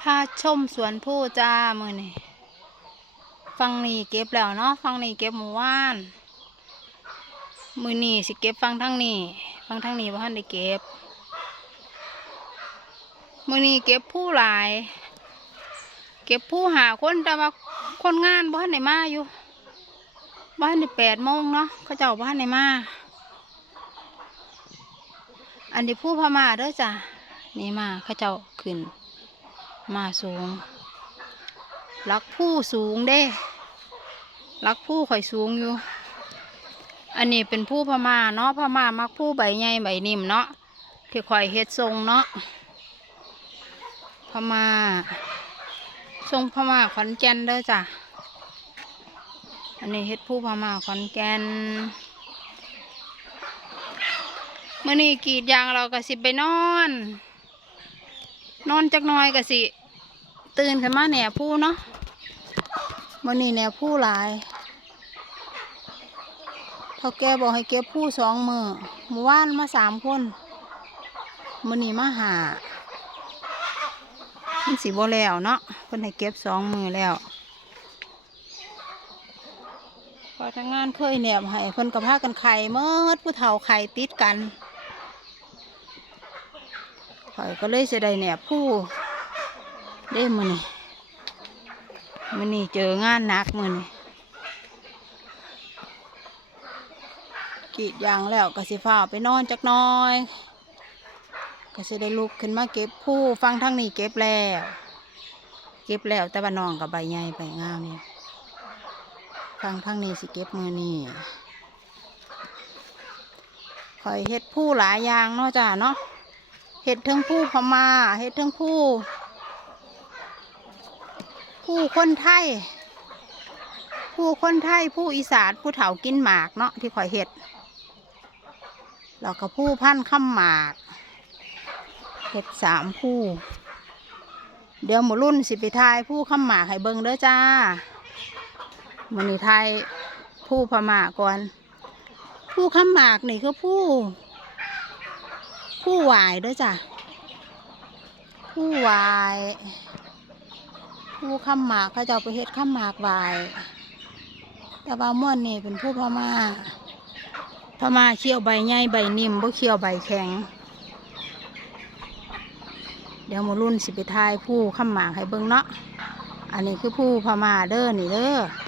พาชมสวนผู้จ้ามือนี่ฟังนี่เก็บแล้วเนาะฟังนี่เก็บหมู่ว่าน มือนี่สิเก็บฟังทั้งนี่ฟังทั้งนี่ว่าท่านได้เก็บ มือนี่เก็บผู้หลาย เก็บผู้หาคนแต่ว่าคนงานบ้านไหนมาอยู่ บ้านในแปดโมงเนาะเขาเจ้าบ้านไหนมาอันนี้ผู้พม่าเด้อจ้ะนี่มาเขาเจ้าขึ้น มาสูง รักผู้สูงเด้ รักผู้ข่อยสูงอยู่ อันนี้เป็นผู้พม่าเนาะพม่ามักผู้ใบใหญ่ใบนิ่มเนาะที่ข่อยเฮ็ดทรงเนาะพม่าทรงพม่าขอนแก่นเด้อจ้ะอันนี้เฮ็ดผู้พม่าขอนแก่นเมื่อนี้กรีดยางเราก็สิไปนอน นอนจักน้อยก็สิ ตื่นขึ้นมาแหน่ผู้เนาะมื่อนี้แหน่ผู้หลายเขาแกบอกให้เก็บผู้สองมือเมื่อวานมาสามคนมื่อนี้มาหามันสิบ่แล้วเนาะเพิ่นให้เก็บสองมือแล้วพอทางงานเคยแหนบให้เพิ่นกับพากันไข่เมื่อผู้เฒ่าไข่ติดกันข่อยก็เลยจะได้แหนบผู้ เด้มือนี่มือนี่เจองานหนักมือนี่กีดยางแล้วก็สิฟ้าไปนอนจักน้อย ก็สิได้ลุกขึ้นมาเก็บผู้ฟังทั้งนี้เก็บแล้ว เก็บแล้วแต่ว่าน้องกับใบใหญ่ใบงามเนี่ยฟังทั้งนี้สิเก็บมือนี่คอยเฮ็ดผู้หลายอย่างเนาะจ้าเนาะเฮ็ดทั้งผู้พม่าเฮ็ดทั้งผู้ ผู้คนไทย ผู้คนไทย ผู้อีสานผู้เฒ่ากินหมากเนาะที่ข่อยเห็ดแล้วก็ผู้พันข้ามหมากเห็ดสามผู้ เดี๋ยวหมูรุ่นสิไปทายผู้ข้ามหมากให้เบิ่งเด้อจ้ามันนี่ทายผู้พม่าก่อน ผู้ข้ามหมากนี่คือผู้ ผู้หวายเด้อจ้าผู้หวาย ผู้ข้ามหมากเขาจะเอาไปเฮ็ดข้ามหมากไว้แต่ว่าม่วนนี่เป็นผู้พม่าพม่าเคี่ยวใบใหญ่ใบนิ่มบ่เคี่ยวใบแข็ง เดี๋ยวโมรุ่นสิไปทายผู้ข้ามหมากให้เบิ่งเนาะอันนี้คือผู้พม่าเด้อนี่เด้อ